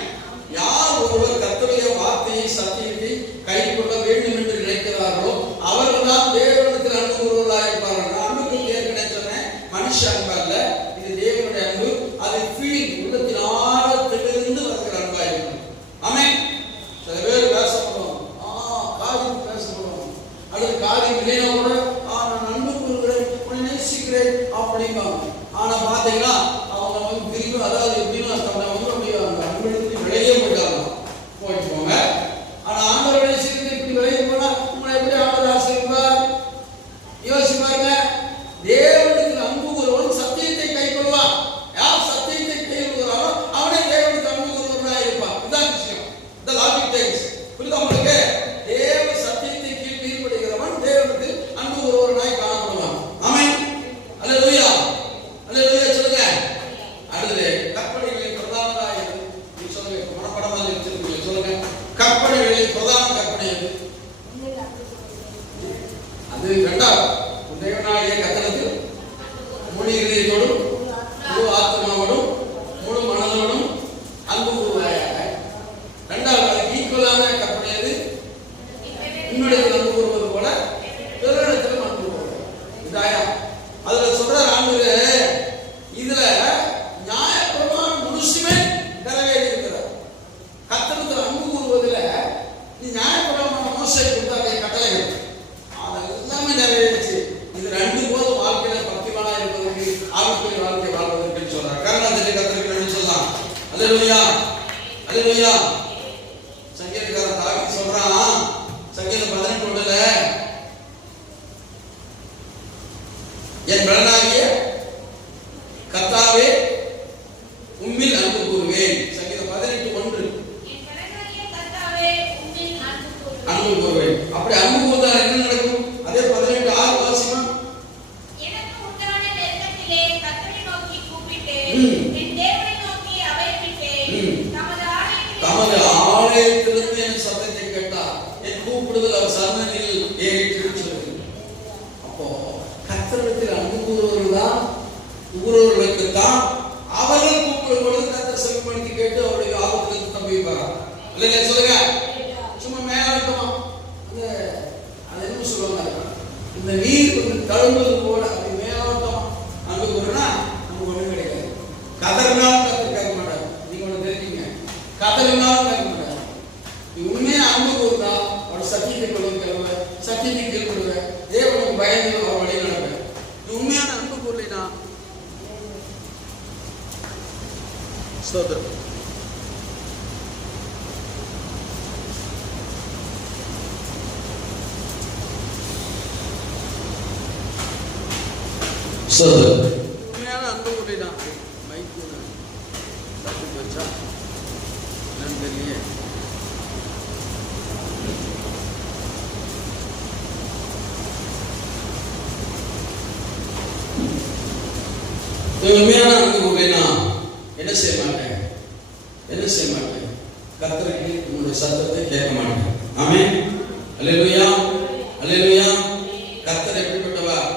யார் ஒருவர் கர்த்தருடைய வார்த்தையை சத்தியத்தை கை கொள்ள வேண்டும் என்று நினைக்கிறார்களோ அவர்கள் தான் தேவனிடத்தில் அன்பு கூறுவர்களாக இருப்பார்கள். அன்புக்கு ஏற்கனவே சொன்னேன், மனுஷ அன்பு அல்ல, இது தேவனுடைய அன்பு. அது ஃபீல், உள்ளத்தின் ஆழத்திலிருந்து வருகிற அன்பா இருக்கும். ஆமென். சில பேர் பேசப்படுவோம், காரியம் பேசப்படுவோம், அல்லது காரியம் இல்லைன்னா கூட நான் அன்பு கூறுகிறேன், உன்னை நேசிக்கிறேன் அப்படிம்பாங்க. ஆனா பாத்தீங்கன்னா அவங்க வந்து திரும்பி, அதாவது எப்படின்னா அப்படியே அந்த அன்புக்கு விளையே போயிட்டாங்க, போயிட்டு போங்க. ஆனா ஆண்டவருடைய சீக்கிரம் இப்படி விளைய போனா உங்களை எப்படி ஆண்டவர் ஆசீர்வார்? யோசிச்சு பாருங்க. தேவனுக்கு அன்பு கூறுவன் சத்தியத்தை கை கொள்வான். யார் சத்தியத்தை கை கொள்கிறாரோ அவனே தேவனுக்கு அன்பு கூறுவனாக இருப்பான். இதுதான் விஷயம். இந்த லாஜிக் டைம்ஸ் புரியுதா உங்களுக்கு? தேவ சத்தியத்தை கீழ்ப்படுகிறவன் தேவனுக்கு அன்பு கூறுவனாய் காணப்படுவான். ஆமென். அல்லேலூயா, அல்லேலூயா சொல்லுங்க. அடுத்து கற்பனைகளின் பிரதானதாக எது சொல்லுங்க. மனப்படமாக வச்சிருக்கீங்க, சொல்லுங்க. கற்பனைகளின் பிரதான கற்பனை எது? அது இரண்டாவது, தேவனாகிய கர்த்தருக்கு முழு இதயத்தோடும் முழு ஆத்மாவோடும் முழு மனதோடும் அன்பு கூறுவாயாக. இரண்டாவது, அதுக்கு ஈக்குவலான கற்பனை எது? உன்னிடத்தில் அன்பு கூறுவது போல பிறரிடத்திலும் அன்பு கூறுவது. இதாயா அதுல சொல்றார் ஆண்டவர். இதுல நியாயப்பிரமாணம் முழுசுமே நிறைவேறி இருக்கிறார். கர்த்தருக்கு அன்பு கூறுவதில் நீ நியாயப்பிரமாணம் மோசே கொடுத்தாங்க கட்டளைகள் எல்லாமே நிறைவேறிச்சு. இது ரெண்டு போதும் வாழ்க்கையில பக்திமானா இருப்பதற்கு, ஆவிக்குரிய வாழ்க்கை வாழ்வதற்கு சொல்றார். காரணம் கர்த்தருக்கு நன்றி சொல்லலாம். அல்லேலூயா, அல்லேலூயா. சங்கீதக்காரன் தாவீது சொல்றான், சங்கீதம் 18:1, என் பலனாகிய கர்த்தாவே உம்மில் அன்பு கூறுவேன். சங்கீதம் 18:1. அன்பு கூறுவேன். அப்படி அன்பு கூர்ந்தால் என்ன நடக்கும்? அதே 18:6 வாசிமா. எனக்கு உண்டான நெருக்கத்திலே கர்த்தரை நோக்கி கூப்பிட்டேன், என் தேவனை நோக்கி அபயமிட்டேன். தமது ஆலயத்திலிருந்து என் சத்தத்தை கேட்டார், என் கூப்பிடுதல் அவர் சன்னதியில் ஏறிட்டு சொல்லுங்க. அப்போ கர்த்தரிடத்தில் அன்பு கூறுவர்களுக்கு தான் அவர்கள் கூப்பிடும் பொழுது கர்த்தர் செவிமடுத்து கேட்டு அவருடைய ஆபத்திலிருந்து தப்பிப்பார். இல்லையா சொல்லுங்க. சும்மா மேலாட்டமா அது என்ன சொல்லுவாங்க, இந்த நீர் வந்து தழும்புவது போல அப்படி மேலாட்டமா அன்பு கூறுனா நமக்கு ஒண்ணும் கிடைக்காது. கதறினாலும் கர்த்தர் கேட்க மாட்டார். நீங்க ஒண்ணு தெரிஞ்சுங்க, கதறினாலும் கேட்க மாட்டார். நீ உண்மையா அன்பு கூறுனா அவரோட சத்தியத்தை கொள்ளுங்க, சத்தியத்தை கீழ்ப்படுவ, தேவனுக்கு பயந்து அவர் வழி நடப்ப. நீ உண்மையான அன்பு கூறலைனா ஸ்தோத்திரம். உண்மையான அன்பு கூறலைனா மைக் தப்பு வச்சா என்னன்னு தெரியல. உண்மையான அன்பு கூறலைனா என்ன செய்ய மாட்டேன்? என்ன செய்ய மாட்டேன்? கர்த்தருக்கு உங்களுடைய சத்தத்தை கேட்க மாட்டேன். ஆமென். அல்லேலூயா, அல்லேலூயா. கர்த்தர் எப்படிப்பட்டவர்?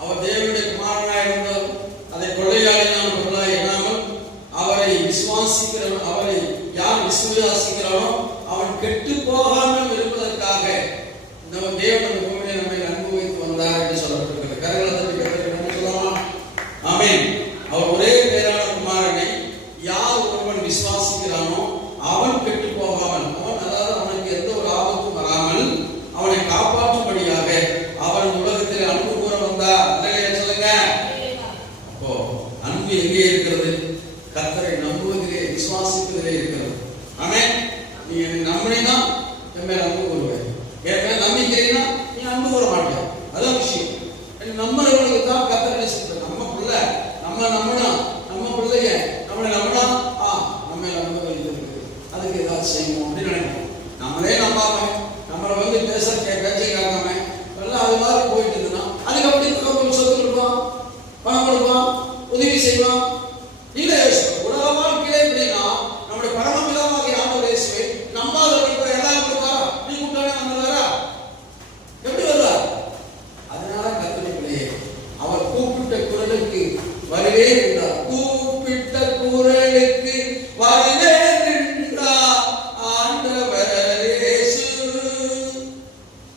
அவர் தேவனுடைய குமாரனாய் இருந்தால் அதை கொள்ளையாடினான் பொருளாய் எண்ணாமல் அவரை விசுவாசிக்கிறவன், அவரை யார் விசுவாசிக்கிறானோ அவன் கெட்டு போகாமல் இருப்பதற்காக நம்ம தேவன் பூமியிலே நம்மை அன்பு வைத்து வந்தார் என்று சொல்லப்பட்டிருக்கிறது. கரங்களை தட்டி சொல்லலாம். ஆமென். அவர் ஒரே பேரான குமாரனை யார் ஒருவன் விசுவாசிக்கிறானோ அவன் கெட்டு போகாமல், அவன் அதாவது அவனுக்கு எந்த ஒரு ஆபத்தும் வராமல் அவனை காப்பாற்றும்படியாக அவன் உலகத்தில் அன்பு கூற வந்தார். சொல்லுங்க. அப்போ அன்பு எங்கே இருக்கிறது? கர்த்தரை நம்புவதிலே, விசுவாசிப்பதிலே இருக்கிறது. ஆமென். நீ நம்பினா என் மேல அன்பு கூறுவேன், என் நம்பிக்கிறீங்கன்னா நீ அன்பு கூற மாட்டேன். அதான் விஷயம். நம்புறவங்களுக்கு தான் கர்த்தரை சொல்றார். நம்ம பிள்ளை, நம்ம நம்பினா, நம்ம பிள்ளைய நம்மளை நம்பினா நம்ம நம்ப இருக்குது, அதுக்கு ஏதாவது செய்யணும் அப்படின்னு நினைப்போம். நம்மளே நம்பாம நம்மளை பேச பேச்சை கேட்காம எல்லாம் அது மாதிரி போயிட்டு இருந்ததுன்னா அதுக்கு அப்படி சொத்து கொடுப்பான், பணம் கொடுப்பான், உதவி செய்வான். இல்ல உலக வாழ்க்கையிலே எப்படின்னா நம்முடைய பரமபிதாவாகிய ஆண்டவர் இயேசுவை நம்பாதவர்களுக்கு எல்லாம் கொடுப்பாரா? நீ கூட்டாளி வந்துடுவாரா? எப்படி வருவார்? அதனால கர்த்தருக்குள்ளே அவர் கூப்பிட்ட குரலுக்கு வருவேன் என்றார். கூப்பிட்ட குரலுக்கு வருவேன் என்றார் ஆண்டவர் இயேசு.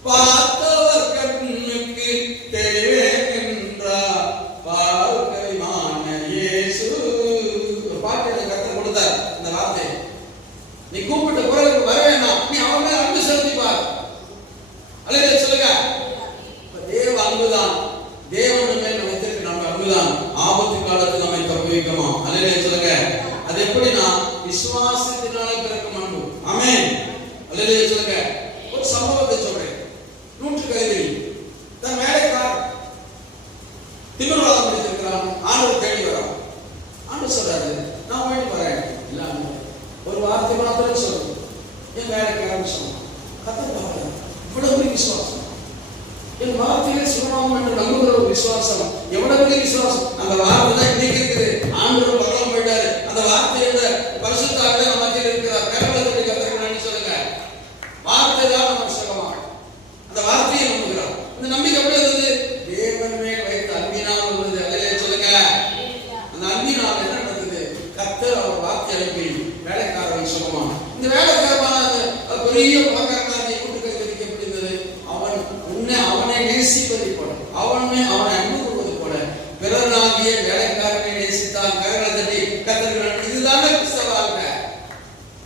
பார்த்தவர் கண்ணுக்கு தெரிவேன் என்றார் வாழ்க்கைமான இயேசு. ஒரு பாட்டு கர்த்தர் கொடுத்தார். இந்த வார்த்தை நீ கூப்பிட்ட குரலுக்கு வரவேனா, நீ அவன் மேல அன்பு செலுத்திப்பார். அல்லேலூயா சொல்லுங்க. தேவ அன்புதான், தேவன் மேல் வைத்திருக்க நம்ம அன்புதான் ஆபத்து காலத்தில் நம்மை தப்புவிக்குமா? அல்லேலூயா சொல்லுங்க. அது எப்படின்னா விசுவாசத்தினாலே பிறக்கும் அன்பு. ஆமென். அல்லேலூயா சொல்லுங்க. ஒரு சம்பவத்தை சொல்றேன். 100 தன் வேலைக்காரர் திமிர்வாதம் பிடித்திருக்கிறான். ஆண்டவர் தேடி வரான். ஆண்டவர் சொல்றாரு, நான் போயிட்டு வரேன். இல்ல ஒரு வார்த்தை மாத்திரம் சொல்லணும். என் வேலைக்காரன் சொன்னான். கர்த்தர் பார்க்கல, இவ்வளவு பெரிய விசுவாசம், என் வார்த்தையிலே சொல்லணும் என்று நம்புகிற ஒரு விசுவாசம், எவ்வளவு பெரிய விசுவாசம். அந்த வார்த்தை தான் இன்னைக்கு இருக்குது. ஆண்டவர் பகலம் போயிட்டாரு. அந்த வார்த்தையோட பரிசுத்த ஆவியானவர் நம்ம மத்தியில் இருக்கிறார். கர்த்தருக்கு கர்த்தருக்கு நன்றி சொல்லுங்க. வார்த்தை தான் நம்ம சுகமாக, அந்த வார்த்தையை நம்புகிறோம். இந்த நம்பிக்கை எப்படி இருந்தது? தேவன் மேல் வைத்த அன்பினால் உள்ளது. அல்லேலூயா சொல்லுங்க. அந்த அன்பினால் என்ன நடந்தது? கர்த்தர் அவர் வார்த்தை அனுப்பி வேலைக்காரரை சுகமா. இந்த வேலைக்காரமான பெரிய பணக்காரனை கூட்டுக்கை தெரிவிக்க முடிந்தது. அவன் உன்னை அவனை நேசிப்பதை போல, அவனை அன்பு கொள்வது போல பிறனாகிய வேலைக்காரனை நேசித்தான். கரங்களை தட்டி கர்த்தருக்கு இதுதானே கிறிஸ்தவ வாழ்க்கை.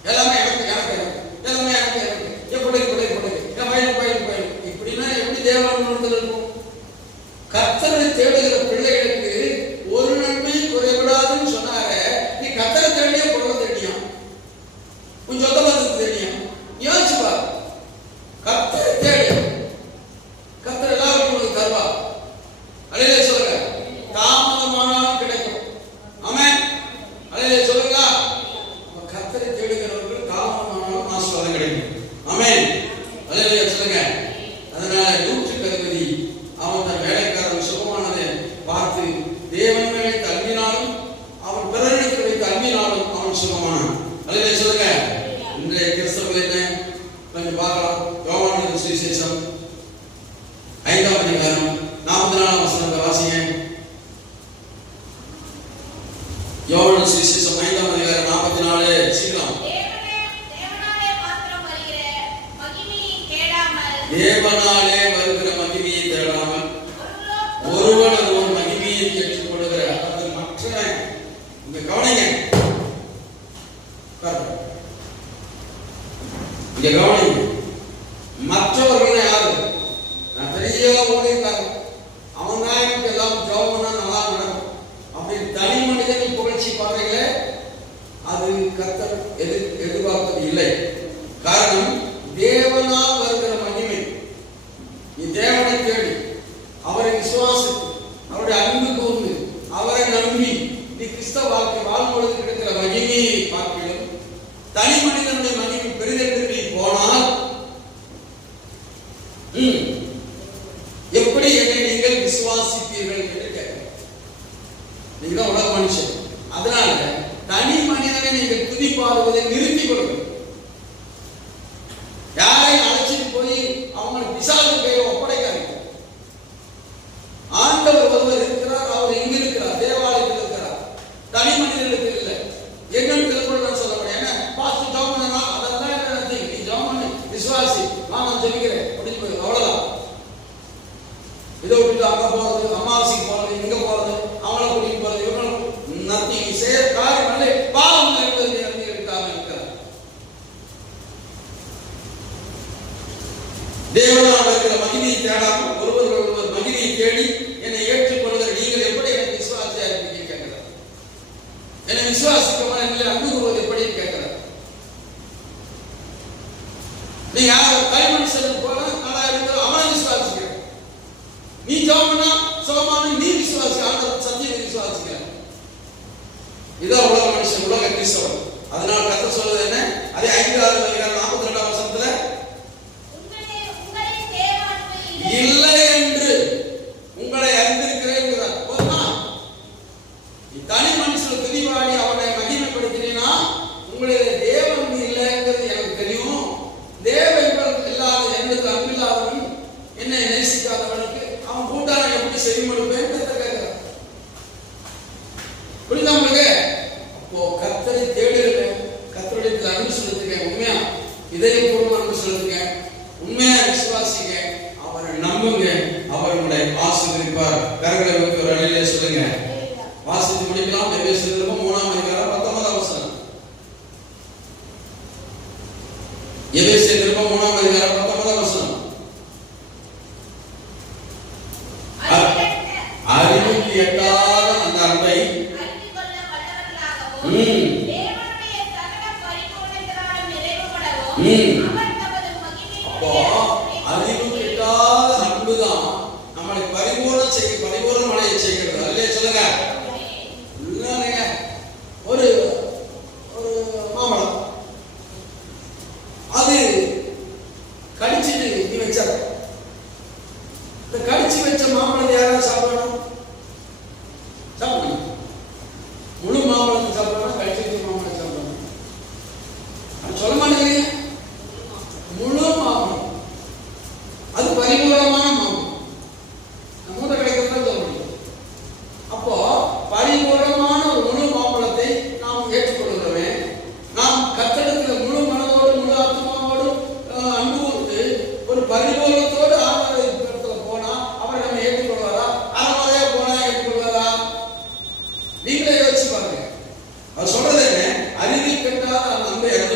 எல்லாமே எனக்கு எனக்கு எல்லாமே எனக்கு எனக்கு என் பிள்ளைக்கு பிள்ளைக்கு பிள்ளைக்கு என் பையனுக்கு பையனுக்கு பையனுக்கு இப்படின்னா எப்படி தேவன் இருக்கும்? கர்த்தரை தேடுகிற பிள்ளைகளுக்கு ஒரு நன்மையும் குறைபடாதுன்னு சொன்னாங்க. நீ கர்த்தரை தேடியே பொருளை தேடியா, உன் சொந்த பந்தத்துக்கு தெரியும். யோசிச்சு பாரு. கர்த்தரை தேடு, கர்த்தர் எல்லாருக்கும் உங்களுக்கு தருவா. அல்லேலூயா சொல்லுங்க. தாமதமானாலும் கிடைக்கும். ஆமென். அல்லேலூயா சொல்லுங்க. கர்த்தரை தேடுகிறவர்கள் தாமதமானாலும் ஆசீர்வாதம் கிடைக்கும். ஆமென். அல்லேலூயா சொல்லுங்க. அதனால 100 அவன் தன் வேலைக்காரன் சுகமானதை பார்த்து தேவன் மேலே தள்ளினாலும் அவன் பிறருக்கு வைத்த அன்பினாலும் அவன் சுகமானான். அல்லேலூயா சொல்லுங்க. இன்றைய கிறிஸ்தவர்கள் என்ன கொஞ்சம் பார்க்கலாம். யோவான் சுவிசேஷம் 5ஆம் அதிகாரம் 44ஆம் வசனத்தை வாசிங்க. யோவான் சுவிசேஷம் 5ஆம் அதிகாரம் 44. சீக்கிரம். தேவனாலே மாத்திரம் வருகிற மகிமையை தேடாமல், தேவனாலே வருகிற மகிமையை தேடாமல் ஒருவன் ஒரு மகிமையை கேட்டுக்கொள்கிற அது மற்றவன். இங்க கவனிங்க, இங்க கவனிங்க. மற்றவர்கள் யாரு? நான் பெரிய ஊழியக்காரன், அவன் தான் எனக்கு எல்லாம் ஜோம் பண்ணா நல்லா நடக்கும் அப்படின்னு தனி மனிதனை புகழ்ச்சி பாருங்களே, அது கர்த்தர் எதிர்பார்ப்பது இல்லை. காரணம் தேவனால் வருகிற மகிமை. நீ தேவனை தேடி அவரை விசுவாசித்து அவருடைய அன்பு கூர்ந்து அவரை நம்பி நீ கிறிஸ்தவ வாழ்க்கை வாழ்ம்பொழுது கிடைக்கிற மகிமையை பார்க்கலும் தனி மனிதனுடைய மகிமை பெரிதென்று நீ போனால் எப்படி என்னை நீங்கள் விசுவாசிப்பீர்கள் என்று கேட்க. நீங்க தான் உலக மனுஷன். அதனால தனி மனிதனை தேவனை நீங்கள் துதி பாடுவதை நிறுத்திக் கொள்ளுங்கள். யாரையும் அழைச்சிட்டு போய் அவங்களை பிசாசு கையில ஒப்படைக்காதீங்க. ஆண்டவர் ஒருவர் இருக்கிறார், அவர் எங்க இருக்கிறார்? தேவாலயத்தில் இருக்கிறார், தனி மனிதர்களுக்கு இல்லை. என்னன்னு திருக்குறள் சொல்ல முடியும். ஏன்னா பாஸ்ட் ஜாப் பண்ணா அதெல்லாம் என்ன, நீ ஜாப் பண்ணு, விசுவாசி, நான் ஜெபிக்கிறேன் அப்படின்னு போய் அவ்வளவுதான். இதை விட்டுட்டு அங்க போறது, அமாவாசைக்கு போறது, இங்க போறது, அவங்கள கூட்டிட்டு போறது, இவங்களும் நத்திங் செய்ய காரியம் அல்ல. பாவம் இருக்காம இருக்கிறார். தேவனால் இருக்கிற மகிமையை தேடாமல் ஒருவர் மகிமையை தேடி என்னை ஏற்றுக்கொள்கிற நீங்கள் எப்படி எனக்கு விசுவாசியா இருப்பீங்க கேட்கிறார். என்னை விசுவாசிக்கமா இல்லை அன்பு கூறுவது எப்படி கேட்கிறார். நீங்க கைமனுஷனுக்கு போல நல்லா இருக்கிற அவனை விசுவாசிக்கிறேன். நீ ஜோமனா சோமான நீ விசுவாசி, ஆண்டவர் சத்தியத்தை விசுவாசிக்கிற. இதான் உலக மனுஷன், உலக கிறிஸ்தவன். அதனால கர்த்தர் சொல்றது என்ன? அதே 5:42 வசனத்துல இல்லை என்று உங்களை அறிந்திருக்கிறேன். போதுமா? தனி மனுஷன் துதிவாடி அவனை மகிமைப்படுத்தினா உங்களுடைய தேவன் இல்லைங்கிறது எனக்கு தெரியும். தேவன் இல்லாத என்னது அன்பில்லாதவன், என்னை நேசிக்காதவனுக்கு அவன் கூட்டாளன் எப்படி செய்ய முடியும் கேட்கிறான். புரியுதா உங்களுக்கு? அப்போ கர்த்தரை தேடுங்க, கர்த்தருடைய அன்பு செலுத்துங்க, உண்மையா இதயபூர்வமா அன்பு செலுத்துங்க, உண்மையா விசுவாசிங்க, அவரை நம்புங்க, அவர் உங்களை ஆசீர்வதிப்பார். கரங்களை வைத்து ஒரு அலையிலே சொல்லுங்க. வாசித்து முடிக்கலாம். எபேசியர் 3:19 வசனம். எபேசியர் 3:19 வசனம். அறிவுக்கு எட்டாத அந்த அன்பை அறிவு கிட்டாத அன்புதான் நம்மளை பரிபூர்ணம் அடைய செய்கிறது. அல்லையே சொல்லுங்க. ஒரு மாம்பழம் அது கடிச்சிட்டு நீ வச்சார, இந்த கடிச்சு வச்ச மாம்பழம் யாராவது சாப்பிடணும்? சாப்பிடணும். முழு மாம்பழத்தை சாப்பிடணும், கடிச்சு வச்ச மாம்பழம் சாப்பிடணும். சொல்ல மாட்டேங்கிறீங்க. முழு மாம்பழம் அது பரிபூர்ணமான மாம்பழம். மூத்த கிடைக்கிறது தான் சொல்ல முடியும். அப்போ பரிபூர்ணமான ஒரு முழு மாம்பழத்தை நாம் ஏற்றுக்கொள்கிறோமே, நாம் கத்தெடுக்கிற முழு மனதோடு முழு ஆத்மாவோடு அன்பு கொடுத்து ஒரு பரிபூர்ணத்தோடு ஆண்டவரிடத்துல போனா அவரை நம்ம ஏற்றுக்கொள்வாரா? அறமாதையா போனா ஏற்றுக்கொள்வாரா? நீங்களே யோசிச்சு பாருங்க. அவர் சொல்றது என்ன? அறிவை கட்டாத அந்த அன்பை இழந்து